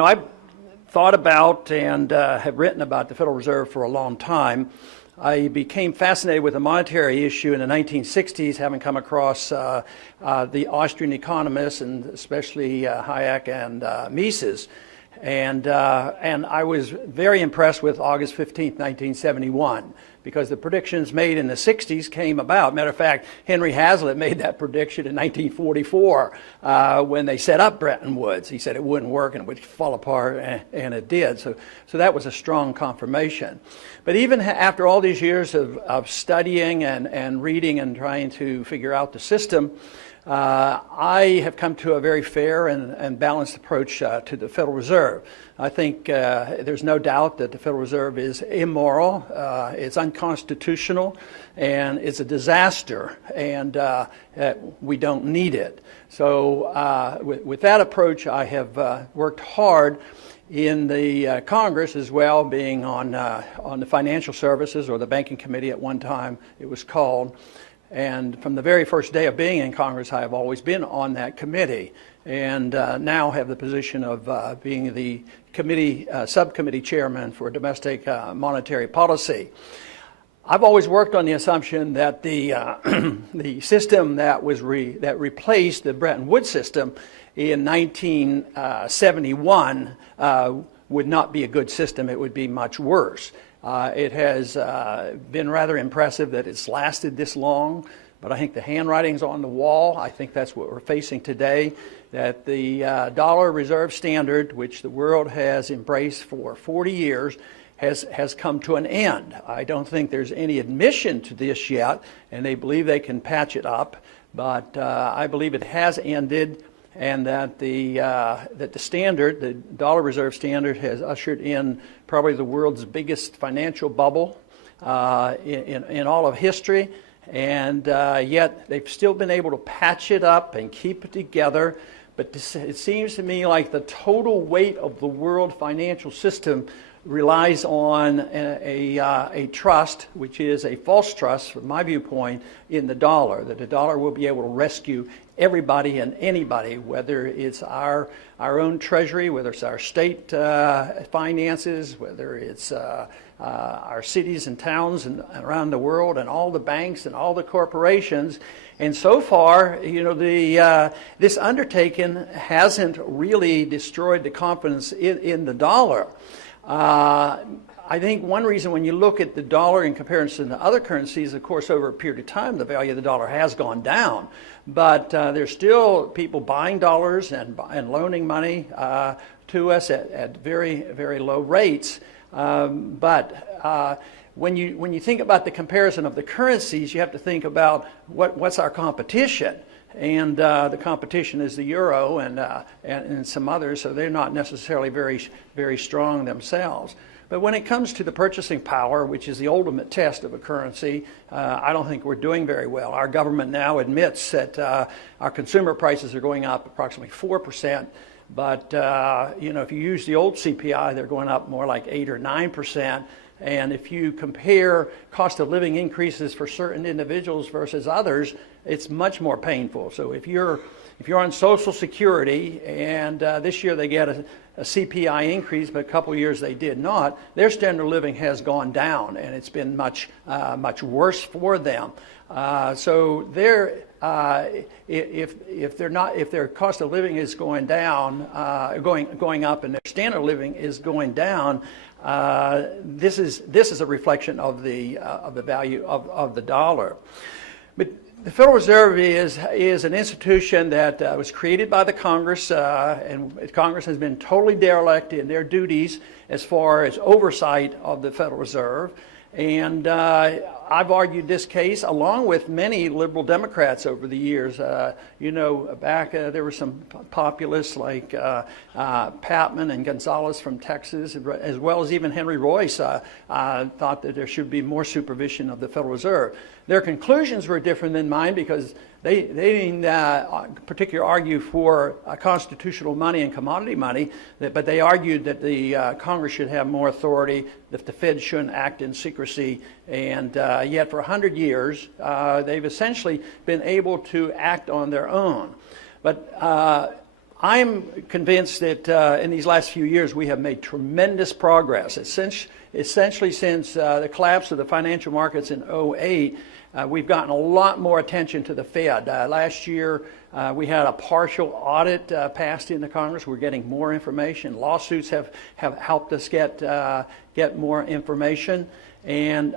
I've thought about and have written about the Federal Reserve for a long time. I became fascinated with the monetary issue in the 1960s, having come across the Austrian economists, and especially Hayek and Mises. And I was very impressed with August 15th, 1971, because the predictions made in the 60s came about. Matter of fact, Henry Hazlitt made that prediction in 1944 when they set up Bretton Woods. He said it wouldn't work and it would fall apart, and it did. So that was a strong confirmation. But even after all these years of studying and reading and trying to figure out the system, I have come to a very fair and balanced approach to the Federal Reserve. I think there's no doubt that the Federal Reserve is immoral, it's unconstitutional, and it's a disaster, and we don't need it. So with that approach, I have worked hard in the Congress as well, being on the Financial Services, or the Banking Committee at one time it was called. And from the very first day of being in Congress, I have always been on that committee, and now have the position of being the subcommittee chairman for domestic monetary policy. I've always worked on the assumption that the the system that replaced the Bretton Woods system in 1971 would not be a good system. It would be much worse. It has been rather impressive that it's lasted this long, but I think the handwriting's on the wall. I think that's what we're facing today, that the dollar reserve standard, which the world has embraced for 40 years, has come to an end. I don't think there's any admission to this yet, and they believe they can patch it up, but I believe it has ended, and that the standard, the dollar reserve standard, has ushered in probably the world's biggest financial bubble in all of history, and yet they've still been able to patch it up and keep it together. But it seems to me like the total weight of the world financial system relies on a trust, which is a false trust from my viewpoint, in the dollar, that the dollar will be able to rescue everybody and anybody, whether it's our own treasury, whether it's our state finances, whether it's our cities and towns and around the world, and all the banks and all the corporations. And so far, this undertaking hasn't really destroyed the confidence in the dollar. I think one reason, when you look at the dollar in comparison to other currencies, of course, over a period of time, the value of the dollar has gone down. But there's still people buying dollars and loaning money to us at very, very low rates. But when you think about the comparison of the currencies, you have to think about what's our competition. And the competition is the euro and some others, so they're not necessarily very, very strong themselves. But when it comes to the purchasing power, which is the ultimate test of a currency, I don't think we're doing very well. Our government now admits that our consumer prices are going up approximately 4%. But if you use the old CPI, they're going up more like 8 or 9%. And if you compare cost of living increases for certain individuals versus others, it's much more painful. So if you're on Social Security, and this year they get a CPI increase, but a couple of years they did not, their standard of living has gone down, and it's been much worse for them. So if their cost of living is going down, going up, and their standard of living is going down, this is a reflection of the value of the dollar. But the Federal Reserve is an institution that was created by the Congress, and Congress has been totally derelict in their duties as far as oversight of the Federal Reserve. And I've argued this case along with many liberal Democrats over the years. Back there were some populists like Patman and Gonzalez from Texas, as well as even Henry Royce thought that there should be more supervision of the Federal Reserve. Their conclusions were different than mine, because they didn't particularly argue for constitutional money and commodity money, but they argued that the Congress should have more authority, that the Fed shouldn't act in secrecy, and yet for 100 years they've essentially been able to act on their own. But I'm convinced that in these last few years we have made tremendous progress. Essentially since the collapse of the financial markets in '08, we've gotten a lot more attention to the Fed. Last year we had a partial audit passed into Congress. We're getting more information. Lawsuits have helped us get more information. And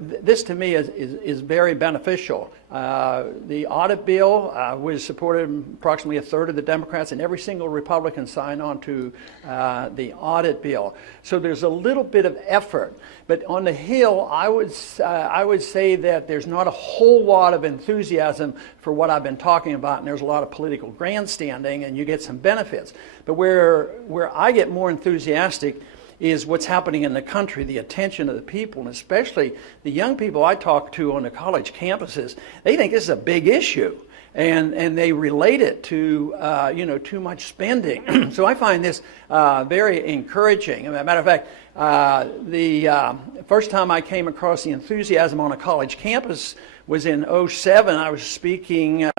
this to me is very beneficial. The audit bill was supported approximately a third of the Democrats, and every single Republican signed on to the audit bill. So there's a little bit of effort. But on the Hill, I would say that there's not a whole lot of enthusiasm for what I've been talking about, and there's a lot of political grandstanding, and you get some benefits. But where I get more enthusiastic is what's happening in the country, the attention of the people, and especially the young people I talk to on the college campuses. They think this is a big issue, and they relate it to too much spending. So I find this very encouraging. As a matter of fact, the first time I came across the enthusiasm on a college campus was in '07. I was speaking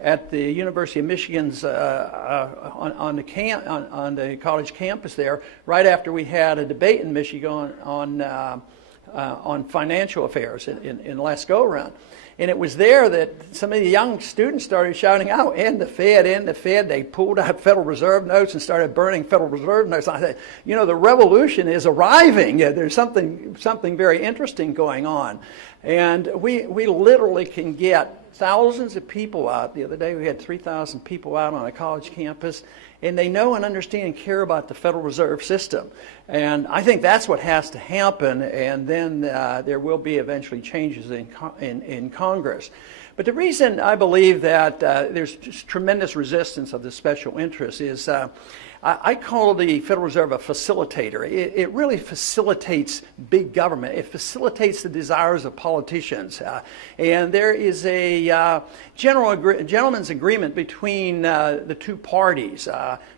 at the University of Michigan's on the college campus there, right after we had a debate in Michigan on financial affairs in last go-around. And it was there that some of the young students started shouting out, "End the Fed, end the Fed." They pulled out Federal Reserve notes and started burning Federal Reserve notes. I said, the revolution is arriving. There's something very interesting going on. And we literally can get thousands of people out. The other day we had 3,000 people out on a college campus, and they know and understand and care about the Federal Reserve System. And I think that's what has to happen, and then there will be eventually changes in Congress. But the reason I believe that there's just tremendous resistance of the special interests is I call the Federal Reserve a facilitator. It really facilitates big government. It facilitates the desires of politicians. And there is a gentleman's agreement between the two parties.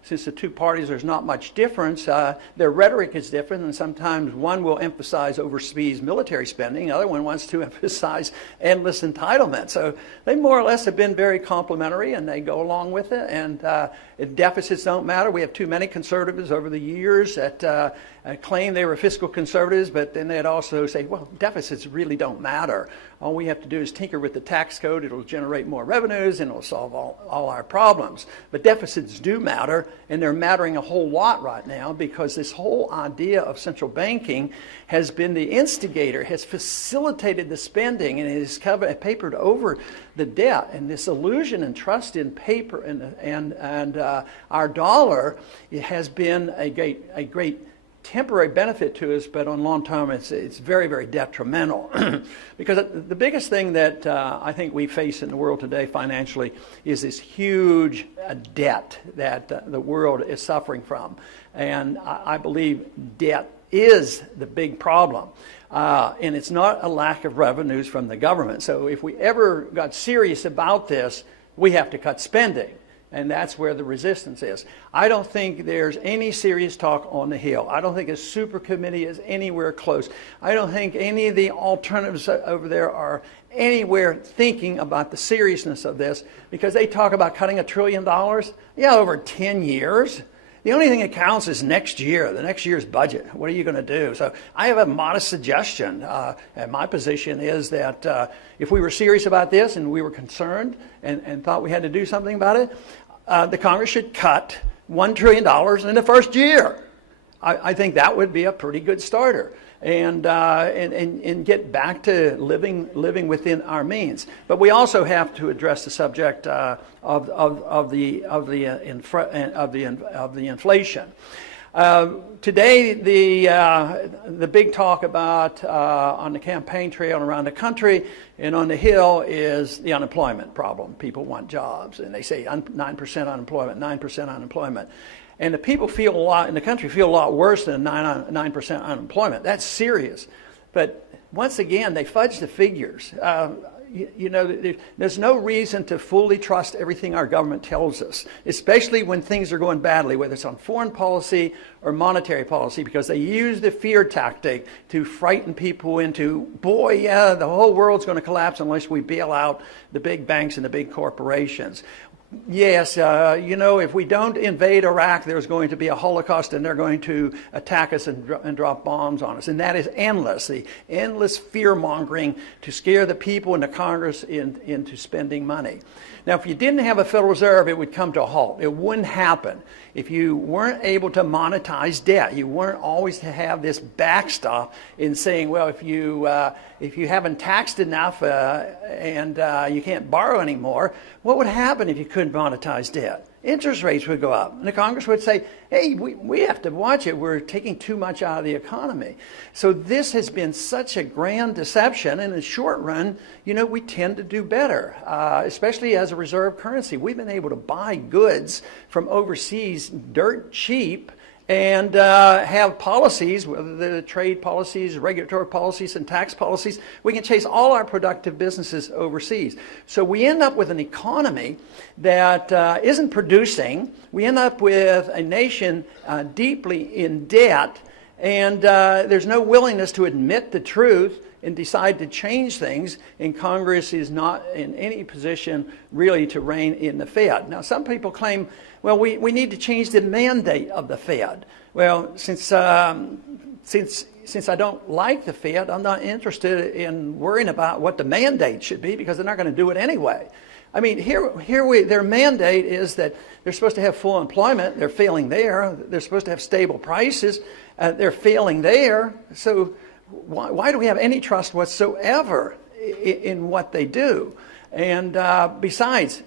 Since the two parties, there's not much difference. Their rhetoric is different, and sometimes one will emphasize overseas military spending. The other one wants to emphasize endless entitlement. So they more or less have been very complementary, and they go along with it. And deficits don't matter. We have too many conservatives over the years that claim they were fiscal conservatives, but then they'd also say, well, deficits really don't matter. All we have to do is tinker with the tax code. It'll generate more revenues, and it'll solve all our problems. But deficits do matter, and they're mattering a whole lot right now because this whole idea of central banking has been the instigator, has facilitated the spending, and has papered over the debt. And this illusion and trust in paper and our dollar, it has been a great temporary benefit to us, but on long term it's very, very detrimental. Because the biggest thing that I think we face in the world today financially is this huge debt that the world is suffering from. And I believe debt is the big problem. And it's not a lack of revenues from the government. So if we ever got serious about this, we have to cut spending. And that's where the resistance is. I don't think there's any serious talk on the Hill. I don't think a super committee is anywhere close. I don't think any of the alternatives over there are anywhere thinking about the seriousness of this, because they talk about cutting $1 trillion. Yeah, over 10 years. The only thing that counts is next year, the next year's budget. What are you going to do? So I have a modest suggestion. And my position is that if we were serious about this and we were concerned and thought we had to do something about it, the Congress should cut $1 trillion in the first year. I think that would be a pretty good starter. And get back to living within our means. But we also have to address the subject of the inflation. Today, the big talk about on the campaign trail and around the country and on the Hill is the unemployment problem. People want jobs, and they say 9% unemployment, 9% unemployment. And the people in the country feel a lot worse than 9% unemployment. That's serious. But once again, they fudge the figures. There's no reason to fully trust everything our government tells us, especially when things are going badly, whether it's on foreign policy or monetary policy, because they use the fear tactic to frighten people into, boy, yeah, the whole world's going to collapse unless we bail out the big banks and the big corporations. Yes, if we don't invade Iraq, there's going to be a Holocaust and they're going to attack us and drop bombs on us. And that is endless, the endless fear-mongering to scare the people in the Congress into spending money. Now, if you didn't have a Federal Reserve, it would come to a halt. It wouldn't happen. If you weren't able to monetize debt, you weren't always to have this backstop in saying, well, if you haven't taxed enough and you can't borrow anymore, what would happen if you couldn't monetize debt? Interest rates would go up. And the Congress would say, hey, we have to watch it. We're taking too much out of the economy. So this has been such a grand deception. And in the short run, we tend to do better, especially as a reserve currency. We've been able to buy goods from overseas dirt cheap and have policies, whether they're trade policies, regulatory policies, and tax policies. We can chase all our productive businesses overseas. So we end up with an economy that isn't producing. We end up with a nation deeply in debt, and there's no willingness to admit the truth and decide to change things, and Congress is not in any position really to rein in the Fed. Now, some people claim, well, we need to change the mandate of the Fed. Well, since I don't like the Fed, I'm not interested in worrying about what the mandate should be because they're not going to do it anyway. I mean, their mandate is that they're supposed to have full employment. They're failing there. They're supposed to have stable prices. They're failing there. So why do we have any trust whatsoever in what they do? And besides,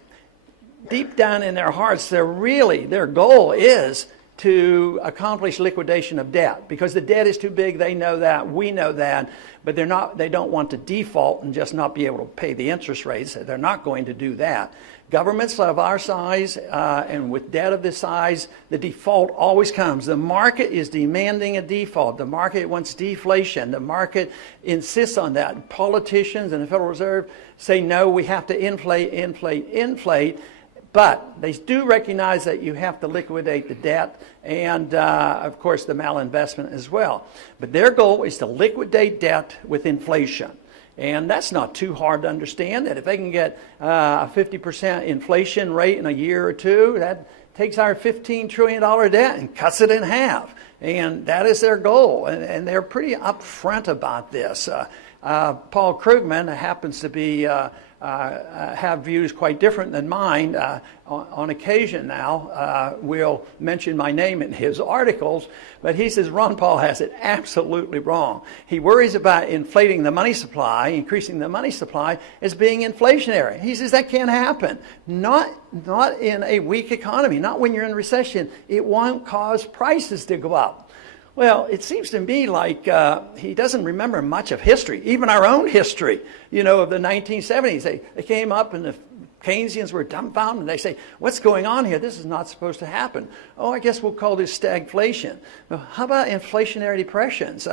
deep down in their hearts, their goal is to accomplish liquidation of debt because the debt is too big. They know that. We know that. But they don't want to default and just not be able to pay the interest rates. They're not going to do that. Governments of our size and with debt of this size, the default always comes. The market is demanding a default. The market wants deflation. The market insists on that. Politicians and the Federal Reserve say, no, we have to inflate. But they do recognize that you have to liquidate the debt and, of course, the malinvestment as well. But their goal is to liquidate debt with inflation. And that's not too hard to understand, that if they can get a 50% inflation rate in a year or two, that takes our $15 trillion debt and cuts it in half. And that is their goal. And they're pretty upfront about this. Paul Krugman happens to be have views quite different than mine. On occasion now, will mention my name in his articles, but he says Ron Paul has it absolutely wrong. He worries about inflating the money supply, increasing the money supply as being inflationary. He says that can't happen. Not in a weak economy, not when you're in recession. It won't cause prices to go up. Well, it seems to me like he doesn't remember much of history, even our own history, of the 1970s. They came up and the Keynesians were dumbfounded. They say, what's going on here? This is not supposed to happen. Oh, I guess we'll call this stagflation. Well, how about inflationary depressions?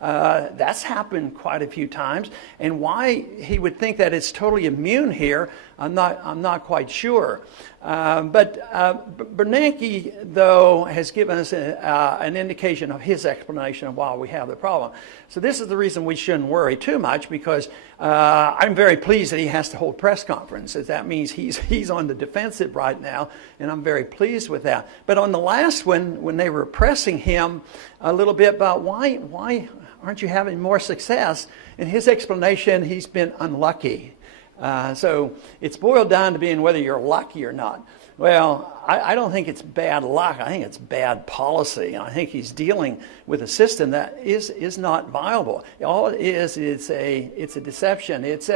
That's happened quite a few times. And why he would think that it's totally immune here, I'm not quite sure. But Bernanke, though, has given us an indication of his explanation of why we have the problem. So this is the reason we shouldn't worry too much, because I'm very pleased that he has to hold press conferences. That means he's on the defensive right now, and I'm very pleased with that. But on the last one, when they were pressing him a little bit about why aren't you having more success, in his explanation, he's been unlucky. So it's boiled down to being whether you're lucky or not. Well, I don't think it's bad luck. I think it's bad policy. I think he's dealing with a system that is not viable. All it is, it's a deception. It's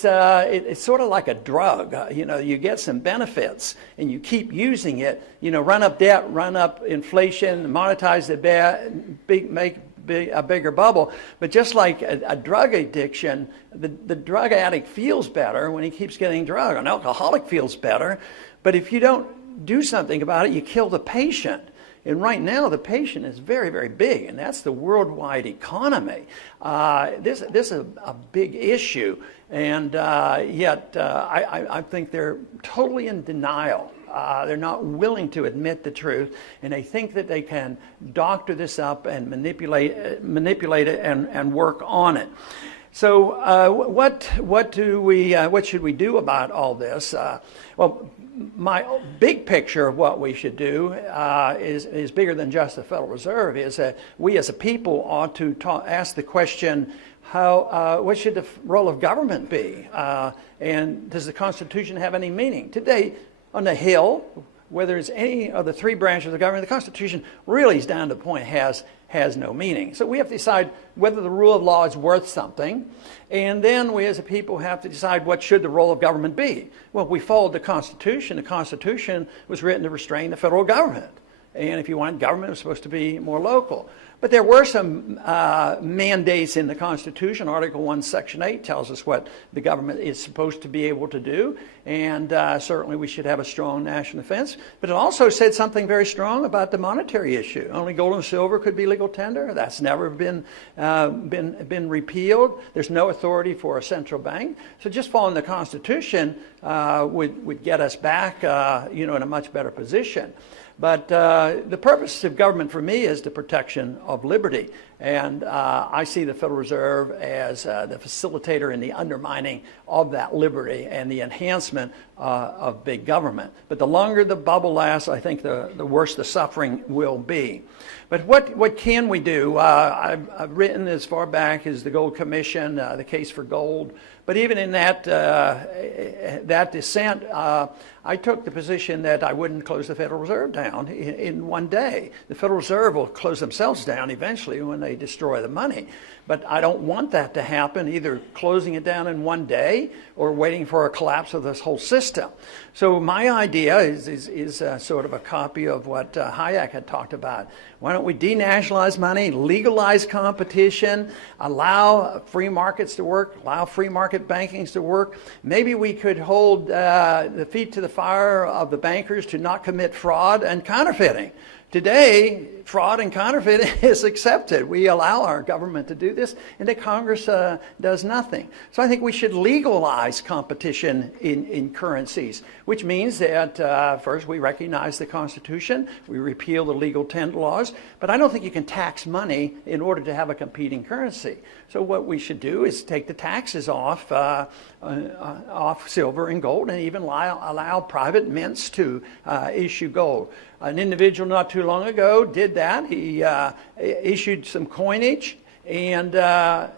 sort of like a drug. You get some benefits and you keep using it. Run up debt, run up inflation, monetize the debt, make a bigger bubble. But just like a drug addiction, the drug addict feels better when he keeps getting drug. An alcoholic feels better. But if you don't do something about it, you kill the patient. And right now, the patient is very, very big, and that's the worldwide economy. This is a big issue, and yet I think they're totally in denial. They're not willing to admit the truth, and they think that they can doctor this up and manipulate it and work on it. So what should we do about all this? Well, my big picture of what we should do is bigger than just the Federal Reserve. Is that we as a people ought to ask the question, what should the role of government be? And does the Constitution have any meaning? Today, on the Hill, whether it's any of the three branches of the government, the Constitution really is down to the point has no meaning. So we have to decide whether the rule of law is worth something, and then we as a people have to decide what should the role of government be. Well, we followed the Constitution. The Constitution was written to restrain the federal government, and if you want government, it was supposed to be more local. But there were some mandates in the Constitution. Article 1, Section 8 tells us what the government is supposed to be able to do, and certainly we should have a strong national defense. But it also said something very strong about the monetary issue. Only gold and silver could be legal tender. That's never been repealed. There's no authority for a central bank. So just following the Constitution would get us back, in a much better position. But the purpose of government for me is the protection of liberty. And I see the Federal Reserve as the facilitator in the undermining of that liberty and the enhancement of big government. But the longer the bubble lasts, I think the worse the suffering will be. But what can we do? I've written as far back as the Gold Commission, the case for gold. But even in that dissent, I took the position that I wouldn't close the Federal Reserve down in one day. The Federal Reserve will close themselves down eventually when they destroy the money. But I don't want that to happen, either closing it down in one day or waiting for a collapse of this whole system. So my idea is sort of a copy of what Hayek had talked about. Why don't we denationalize money, legalize competition, allow free markets to work, allow free market bankings to work? Maybe we could hold the feet to the fire of the bankers to not commit fraud and counterfeiting. Today, fraud and counterfeiting is accepted. We allow our government to do this, and the Congress does nothing. So I think we should legalize competition in currencies, which means that first we recognize the Constitution, we repeal the legal tender laws, but I don't think you can tax money in order to have a competing currency. So what we should do is take the taxes off silver and gold, and even allow private mints to issue gold. An individual not too long ago did that. He issued some coinage, and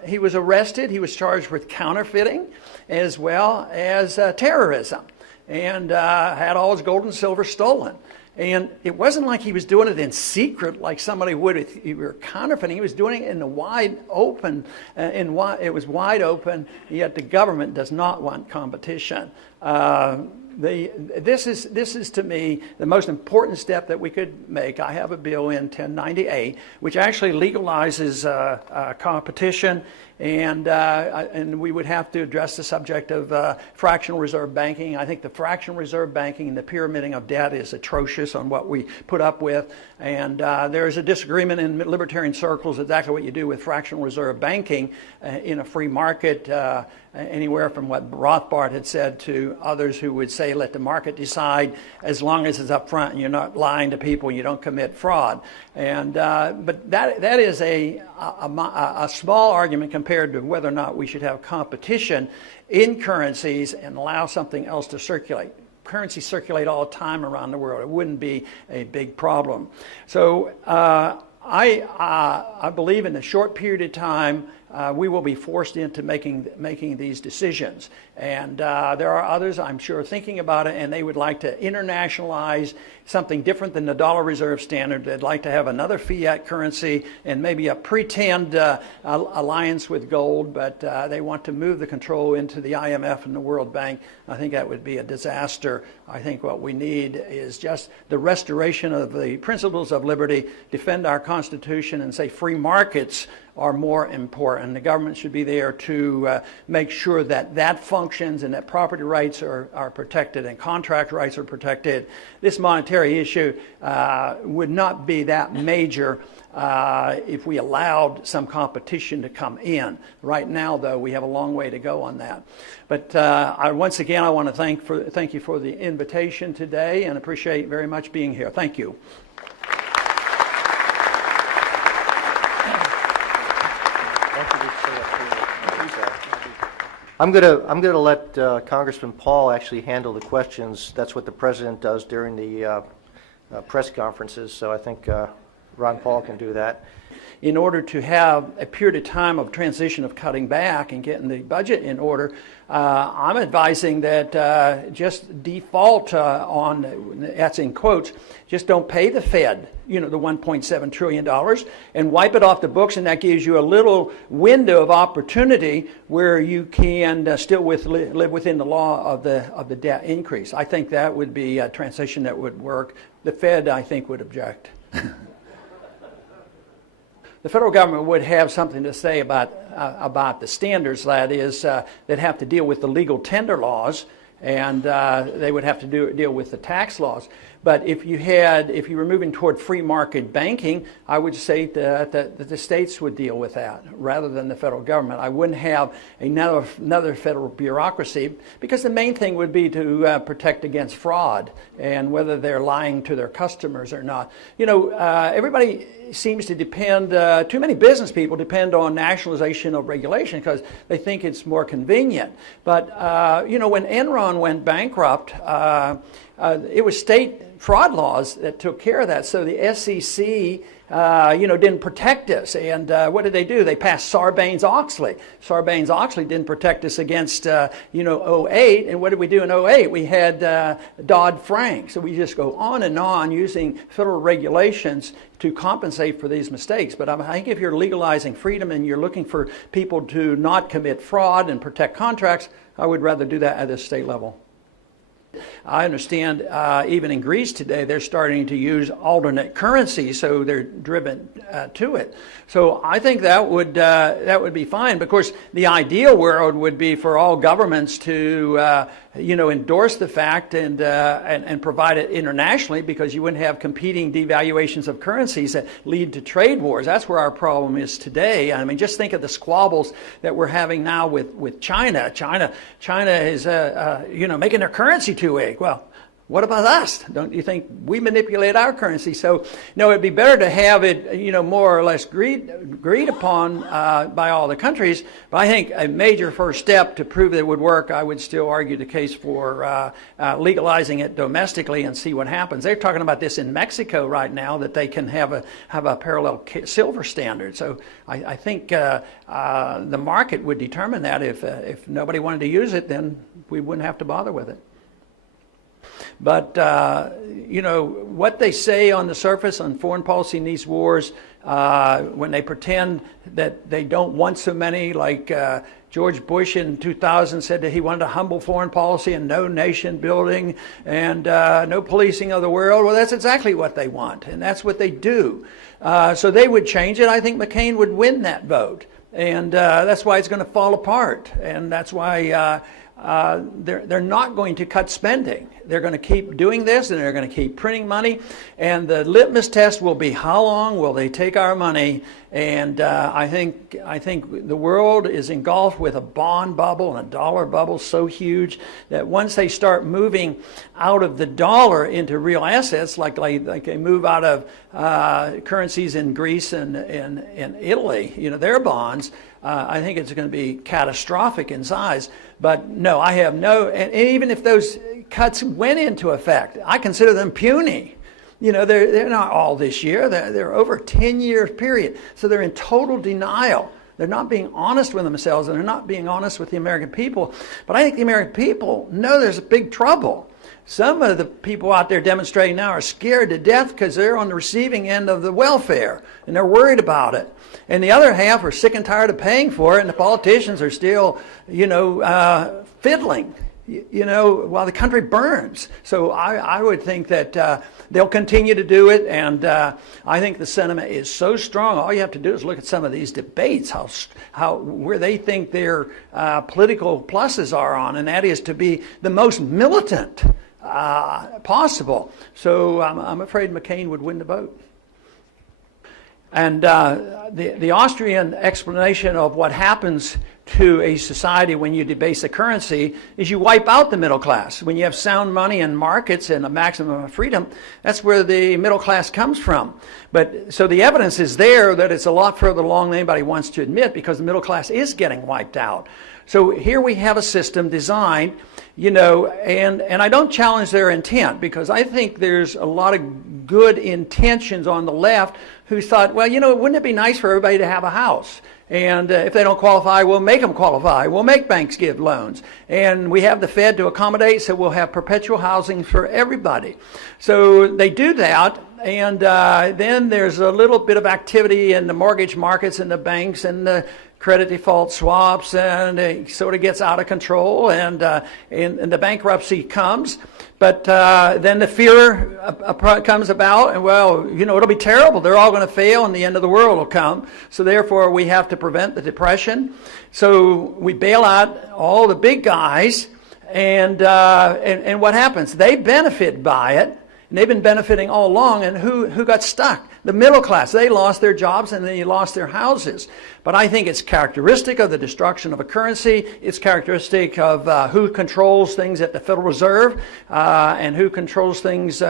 he was arrested. He was charged with counterfeiting as well as terrorism, and had all his gold and silver stolen. And it wasn't like he was doing it in secret like somebody would if he were counterfeiting. He was doing it in the wide open, it was wide open, yet the government does not want competition. This is to me the most important step that we could make. I have a bill in 1098 which actually legalizes competition, and we would have to address the subject of fractional reserve banking. I think the fractional reserve banking and the pyramiding of debt is atrocious on what we put up with, and there is a disagreement in libertarian circles exactly what you do with fractional reserve banking in a free market. Anywhere from what Rothbard had said to others who would say, let the market decide as long as it's up front and you're not lying to people and you don't commit fraud. And but that is a small argument compared to whether or not we should have competition in currencies and allow something else to circulate. Currencies circulate all the time around the world. It wouldn't be a big problem. So I believe in a short period of time we will be forced into making these decisions. And there are others, I'm sure, thinking about it, and they would like to internationalize something different than the dollar reserve standard. They'd like to have another fiat currency and maybe a pretend alliance with gold, but they want to move the control into the IMF and the World Bank. I think that would be a disaster. I think what we need is just the restoration of the principles of liberty, defend our Constitution, and say free markets are more important. The government should be there to make sure that that functions and that property rights are protected and contract rights are protected. This monetary issue would not be that major if we allowed some competition to come in. Right now, though, we have a long way to go on that. But once again, I want to thank you for the invitation today and appreciate very much being here. Thank you. I'm gonna let Congressman Paul actually handle the questions. That's what the president does during the press conferences. So I think Ron Paul can do that. In order to have a period of time of transition of cutting back and getting the budget in order, I'm advising that just default on, that's in quotes, just don't pay the Fed, the $1.7 trillion and wipe it off the books, and that gives you a little window of opportunity where you can still live within the law of the debt increase. I think that would be a transition that would work. The Fed, I think, would object. The federal government would have something to say about the standards, that is, that have to deal with the legal tender laws, and they would have to deal with the tax laws. But if you were moving toward free market banking, I would say that the states would deal with that rather than the federal government. I wouldn't have another federal bureaucracy, because the main thing would be to protect against fraud and whether they're lying to their customers or not. Everybody seems to depend, too many business people depend on nationalization of regulation because they think it's more convenient. But, when Enron went bankrupt, it was state fraud laws that took care of that. So the SEC, didn't protect us. And what did they do? They passed Sarbanes-Oxley. Sarbanes-Oxley didn't protect us against, '08. And what did we do in '08? We had Dodd-Frank. So we just go on and on using federal regulations to compensate for these mistakes. But I think if you're legalizing freedom and you're looking for people to not commit fraud and protect contracts, I would rather do that at the state level. I understand even in Greece today, they're starting to use alternate currency, so they're driven to it. So I think that would be fine. But of course, the ideal world would be for all governments to endorse the fact and provide it internationally, because you wouldn't have competing devaluations of currencies that lead to trade wars. That's where our problem is today. I mean, just think of the squabbles that we're having now with China. China is making their currency too weak. Well, what about us? Don't you think we manipulate our currency? So, no, it'd be better to have it, more or less agreed upon by all the countries. But I think a major first step to prove that it would work, I would still argue the case for legalizing it domestically and see what happens. They're talking about this in Mexico right now, that they can have a parallel silver standard. So I think the market would determine that. If nobody wanted to use it, then we wouldn't have to bother with it. But, what they say on the surface on foreign policy in these wars, when they pretend that they don't want so many, like George Bush in 2000 said that he wanted a humble foreign policy and no nation building and no policing of the world. Well, that's exactly what they want, and that's what they do. So they would change it. I think McCain would win that vote, and that's why it's going to fall apart, and that's why they're not going to cut spending. They're going to keep doing this, and they're going to keep printing money. And the litmus test will be, how long will they take our money? And I think the world is engulfed with a bond bubble and a dollar bubble so huge that once they start moving out of the dollar into real assets, like they move out of currencies in Greece and Italy, their bonds, I think it's going to be catastrophic in size. But no, I have and even if those cuts went into effect, I consider them puny. They're not all this year. They're over a 10-year period. So they're in total denial. They're not being honest with themselves, and they're not being honest with the American people. But I think the American people know there's a big trouble. Some of the people out there demonstrating now are scared to death because they're on the receiving end of the welfare, and they're worried about it. And the other half are sick and tired of paying for it, and the politicians are still, fiddling, while the country burns. So I would think that they'll continue to do it, and I think the sentiment is so strong. All you have to do is look at some of these debates, where they think their political pluses are on, and that is to be the most militant possible. So I'm afraid McCain would win the vote. And the Austrian explanation of what happens to a society when you debase the currency is you wipe out the middle class. When you have sound money and markets and a maximum of freedom, that's where the middle class comes from. But so the evidence is there that it's a lot further along than anybody wants to admit, because the middle class is getting wiped out. So here we have a system designed, you know, and I don't challenge their intent, because I think there's a lot of good intentions on the left who thought, well, you know, wouldn't it be nice for everybody to have a house? And if they don't qualify, we'll make them qualify. We'll make banks give loans. And we have the Fed to accommodate, so we'll have perpetual housing for everybody. So they do that, and then there's a little bit of activity in the mortgage markets and the banks and the credit default swaps, and it sort of gets out of control, and the bankruptcy comes. But then the fear comes about, and well, you know, it'll be terrible. They're all going to fail, and the end of the world will come. So therefore, we have to prevent the depression. So we bail out all the big guys, and what happens? They benefit by it, and they've been benefiting all along. And who got stuck? The middle class. They lost their jobs and they lost their houses. But I think it's characteristic of the destruction of a currency. It's characteristic of who controls things at the Federal Reserve and who controls things,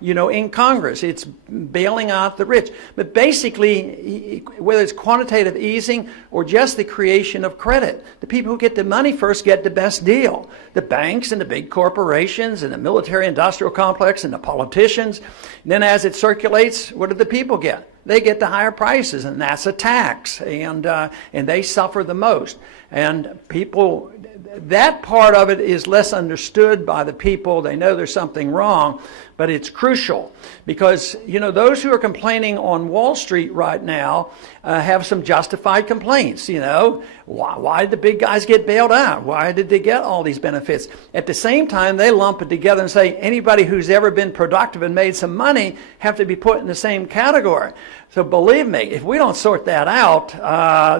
you know, in Congress. It's bailing out the rich. But basically, whether it's quantitative easing or just the creation of credit, the people who get the money first get the best deal. The banks and the big corporations and the military-industrial complex and the politicians. And then as it circulates, what do the people get? They get the higher prices, and that's a tax, and they suffer the most. And people, that part of it is less understood by the people. They know there's something wrong, but it's crucial, because, you know, those who are complaining on Wall Street right now have some justified complaints. You know, why did the big guys get bailed out? Why did they get all these benefits? At the same time, they lump it together and say anybody who's ever been productive and made some money have to be put in the same category. So believe me, if we don't sort that out,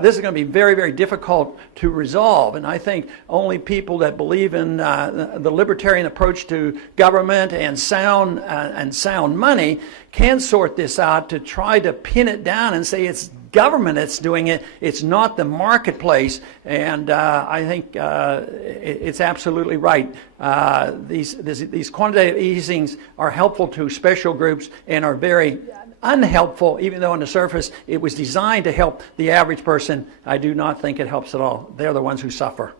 this is going to be very, very difficult to resolve. And I think only people that believe in the libertarian approach to government and sound money can sort this out, to try to pin it down and say it's government that's doing it. It's not the marketplace. And I think it's absolutely right. These quantitative easings are helpful to special groups and are very unhelpful, even though on the surface it was designed to help the average person. I do not think it helps at all. They're the ones who suffer.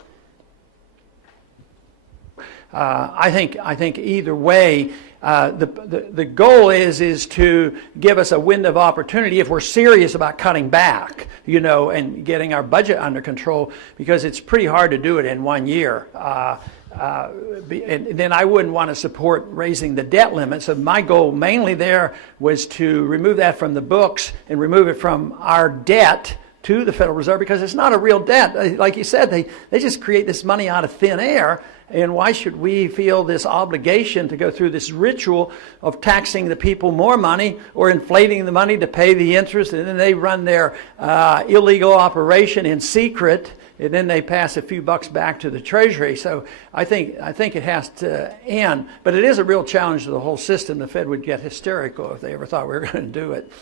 I think either way, the goal is to give us a window of opportunity if we're serious about cutting back, you know, and getting our budget under control, because it's pretty hard to do it in 1 year. And then I wouldn't want to support raising the debt limit. So my goal mainly there was to remove that from the books and remove it from our debt to the Federal Reserve, because it's not a real debt. Like you said, they just create this money out of thin air. And why should we feel this obligation to go through this ritual of taxing the people more money or inflating the money to pay the interest, and then they run their illegal operation in secret, and then they pass a few bucks back to the Treasury? So I think it has to end. But it is a real challenge to the whole system. The Fed would get hysterical if they ever thought we were going to do it.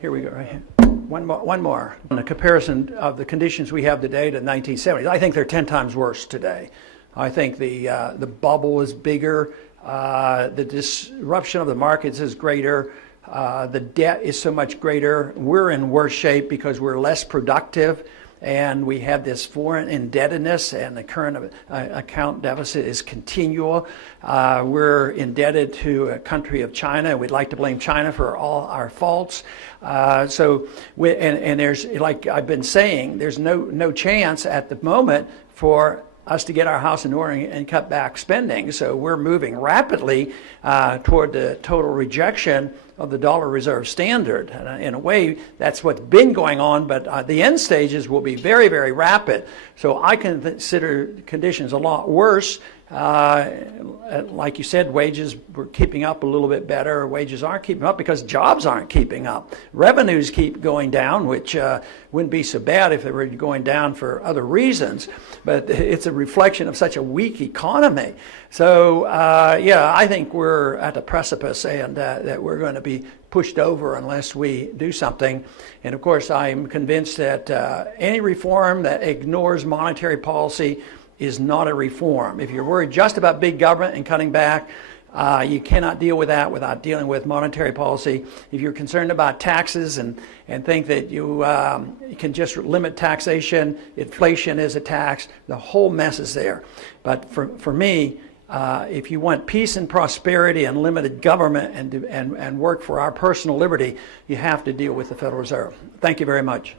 Here we go, right here. One more. On the comparison of the conditions we have today to the 1970s, I think they're 10 times worse today. I think the bubble is bigger, the disruption of the markets is greater, the debt is so much greater. We're in worse shape because we're less productive, and we have this foreign indebtedness, and the current account deficit is continual. We're indebted to a country of China. We'd like to blame China for all our faults. So there's, like I've been saying, there's no chance at the moment for us to get our house in order and cut back spending. So we're moving rapidly toward the total rejection of the dollar reserve standard. And in a way, that's what's been going on, but the end stages will be very, very rapid. So I consider conditions a lot worse like you said, wages were keeping up a little bit better. Wages aren't keeping up because jobs aren't keeping up. Revenues keep going down, which wouldn't be so bad if they were going down for other reasons. But it's a reflection of such a weak economy. So, yeah, I think we're at the precipice and that we're going to be pushed over unless we do something. And of course, I'm convinced that any reform that ignores monetary policy is not a reform. If you're worried just about big government and cutting back, you cannot deal with that without dealing with monetary policy. If you're concerned about taxes and think that you can just limit taxation, inflation is a tax, the whole mess is there. But for me, if you want peace and prosperity and limited government and work for our personal liberty, you have to deal with the Federal Reserve. Thank you very much.